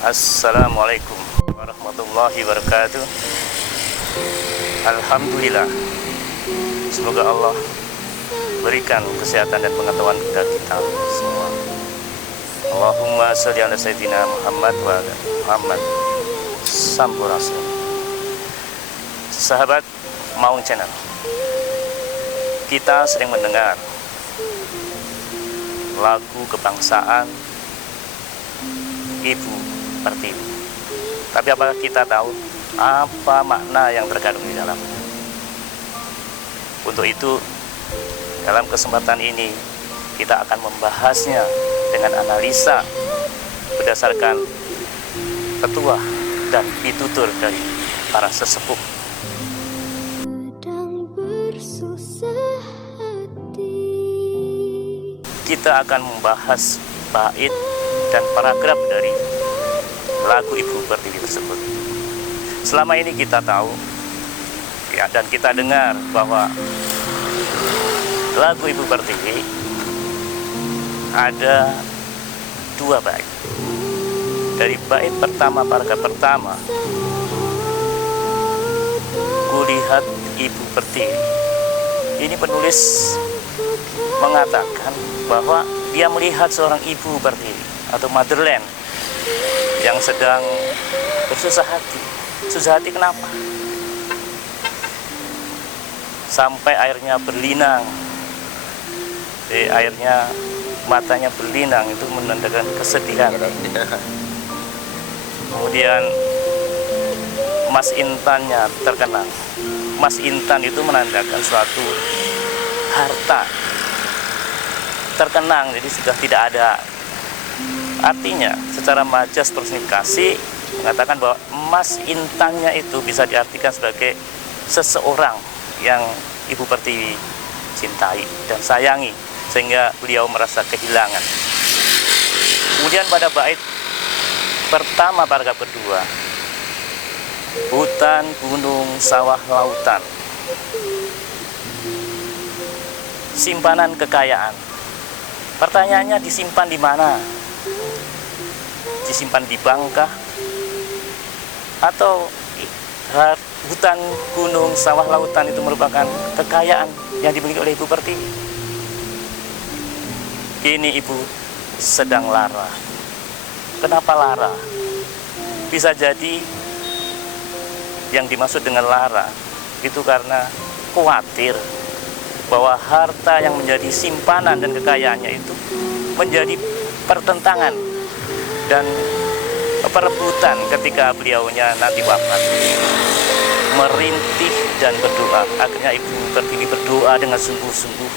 Assalamualaikum warahmatullahi wabarakatuh. Alhamdulillah, semoga Allah berikan kesehatan dan pengetahuan kepada kita semua. Allahumma sholli ala sayyidina Muhammad wa ala Muhammad sampurasun. Sahabat Maung Channel, kita sering mendengar lagu kebangsaan Ibu Pertiwi. Tapi apakah kita tahu apa makna yang terkandung di dalam? Untuk itu, dalam kesempatan ini kita akan membahasnya dengan analisa berdasarkan petuah dan pitutur dari para sesepuh. Kita akan membahas bait dan paragraf dari lagu Ibu Pertiwi tersebut. Selama ini kita tahu ya, dan kita dengar bahwa lagu Ibu Pertiwi ada dua bait. Dari bait pertama, paragraf pertama, kulihat Ibu Pertiwi, ini penulis mengatakan bahwa dia melihat seorang ibu Pertiwi atau motherland yang sedang bersusah hati. Susah hati kenapa? Sampai airnya berlinang. Airnya, matanya berlinang, itu menandakan kesedihan. Kemudian Mas Intannya terkenang. Mas Intan itu menandakan suatu harta terkenang, jadi sudah tidak ada. Artinya secara majas personifikasi mengatakan bahwa emas intannya itu bisa diartikan sebagai seseorang yang Ibu Pertiwi cintai dan sayangi, sehingga beliau merasa kehilangan. Kemudian pada bait pertama paragraf kedua, hutan, gunung, sawah, lautan, simpanan kekayaan. Pertanyaannya, disimpan di mana? Disimpan di bank kah? Atau hutan, gunung, sawah, lautan itu merupakan kekayaan yang dimiliki oleh Ibu Pertiwi? Ini Ibu sedang lara. Kenapa lara? Bisa jadi yang dimaksud dengan lara itu karena khawatir bahwa harta yang menjadi simpanan dan kekayaannya itu menjadi pertentangan dan perebutan ketika beliaunya nanti wafat. Merintih dan berdoa. Akhirnya Ibu Pertiwi berdoa dengan sungguh-sungguh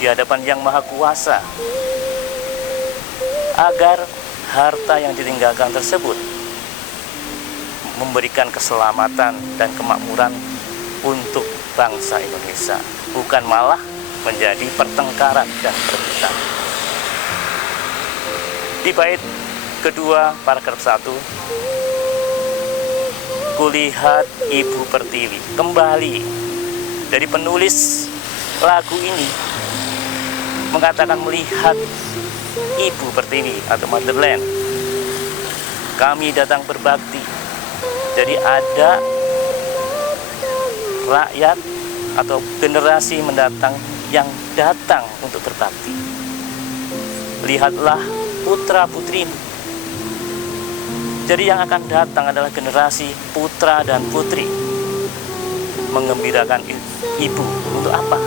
di hadapan Yang Maha Kuasa agar harta yang ditinggalkan tersebut memberikan keselamatan dan kemakmuran untuk bangsa Indonesia, bukan malah menjadi pertengkaran dan perebutan. Di bait kedua paragraf 1, kulihat Ibu Pertiwi, kembali dari penulis lagu ini mengatakan melihat Ibu Pertiwi atau motherland. Kami datang berbakti. Jadi ada rakyat atau generasi mendatang yang datang untuk berbakti. Lihatlah putra putrimu. Jadi yang akan datang adalah generasi putra dan putri mengembirakan ibu. Untuk apa?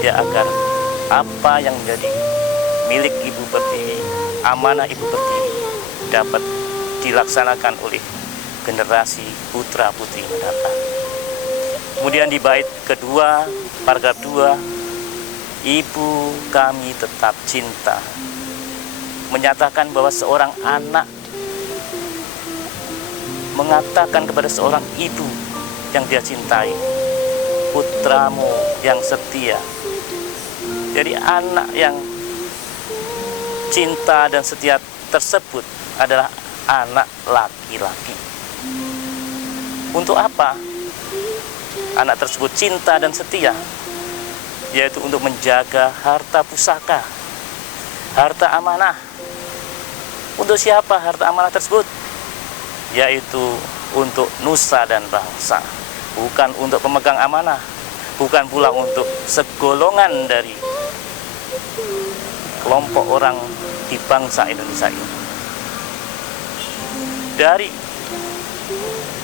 Ya agar apa yang menjadi milik Ibu Pertiwi, amanah Ibu Pertiwi, dapat dilaksanakan oleh generasi putra putri mendatang. Kemudian di bait kedua, paragraf 2, Ibu kami tetap cinta, menyatakan bahwa seorang anak mengatakan kepada seorang ibu yang dia cintai, putramu yang setia. Jadi anak yang cinta dan setia tersebut adalah anak laki-laki. Untuk apa anak tersebut cinta dan setia? Yaitu untuk menjaga harta pusaka, harta amanah, Untuk siapa harta amanah tersebut? Yaitu untuk nusa dan bangsa, bukan untuk pemegang amanah, bukan pula untuk segolongan dari kelompok orang di bangsa Indonesia ini. Dari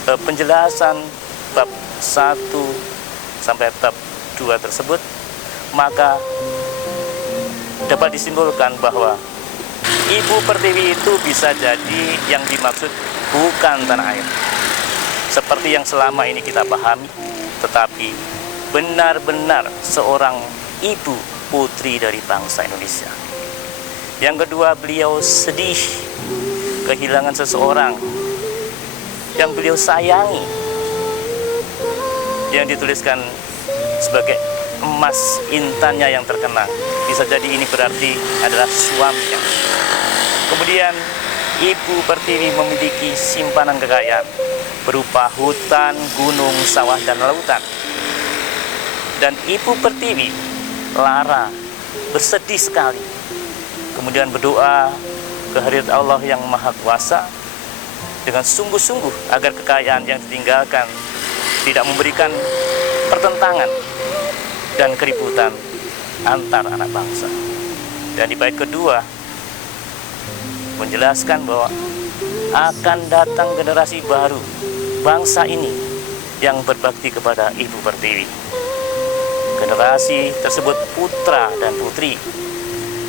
penjelasan bab 1 sampai bab 2 tersebut, maka dapat disimpulkan bahwa Ibu Pertiwi itu bisa jadi yang dimaksud bukan tanah air seperti yang selama ini kita pahami, tetapi benar-benar seorang ibu putri dari bangsa Indonesia. Yang kedua, beliau sedih kehilangan seseorang yang beliau sayangi, yang dituliskan sebagai emas intannya yang terkenang. Bisa jadi ini berarti adalah suaminya. Kemudian Ibu Pertiwi memiliki simpanan kekayaan berupa hutan, gunung, sawah, dan lautan. Dan Ibu Pertiwi, Lara, bersedih sekali. Kemudian berdoa kehadirat Allah yang Maha Kuasa dengan sungguh-sungguh agar kekayaan yang ditinggalkan tidak memberikan pertentangan dan keributan antar anak bangsa. Dan di bait kedua menjelaskan bahwa akan datang generasi baru bangsa ini yang berbakti kepada Ibu Pertiwi. Generasi tersebut putra dan putri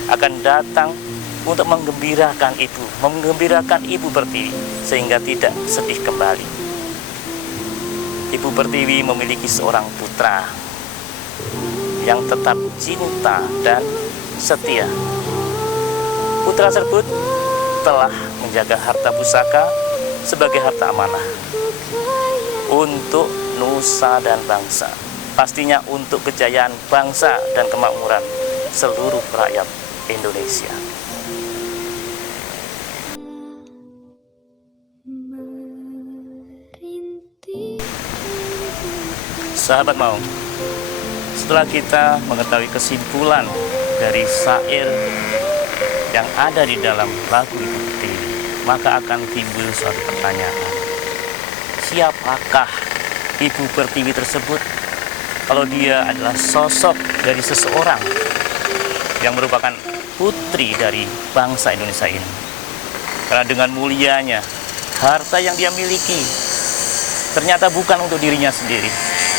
akan datang untuk menggembirakan Ibu Pertiwi sehingga tidak sedih kembali. Ibu Pertiwi memiliki seorang putra yang tetap cinta dan setia. Putra tersebut telah menjaga harta pusaka sebagai harta amanah untuk nusa dan bangsa, pastinya untuk kejayaan bangsa dan kemakmuran seluruh rakyat Indonesia. Sahabat Maung, setelah kita mengetahui kesimpulan dari syair yang ada di dalam lagu Ibu Pertiwi, maka akan timbul suatu pertanyaan. Siapakah Ibu Pertiwi tersebut kalau dia adalah sosok dari seseorang yang merupakan putri dari bangsa Indonesia ini? Karena dengan mulianya harta yang dia miliki ternyata bukan untuk dirinya sendiri,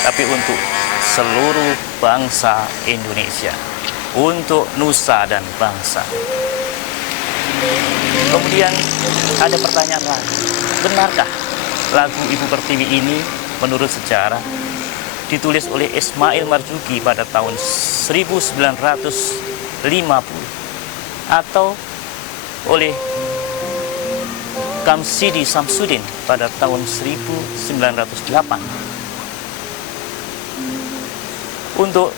tapi untuk seluruh bangsa Indonesia, untuk nusa dan bangsa. Kemudian ada pertanyaan lagi, benarkah lagu Ibu Pertiwi ini menurut sejarah ditulis oleh Ismail Marzuki pada tahun 1950 atau oleh Kamsidi Samsudin pada tahun 1908? Untuk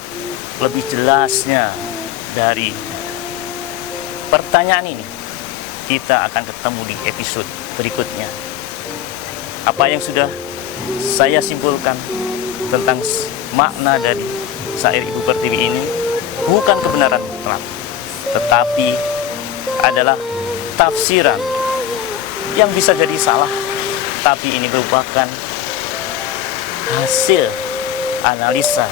lebih jelasnya dari pertanyaan ini, kita akan ketemu di episode berikutnya. Apa yang sudah saya simpulkan tentang makna dari syair Ibu Pertiwi ini bukan kebenaran mutlak, tetapi adalah tafsiran yang bisa jadi salah, tapi ini merupakan hasil analisa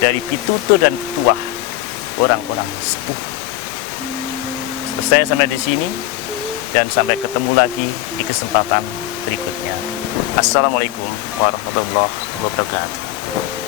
dari pitutur dan petuah orang-orang sepuh. Selesai sampai di sini, dan sampai ketemu lagi di kesempatan berikutnya. Assalamualaikum warahmatullahi wabarakatuh.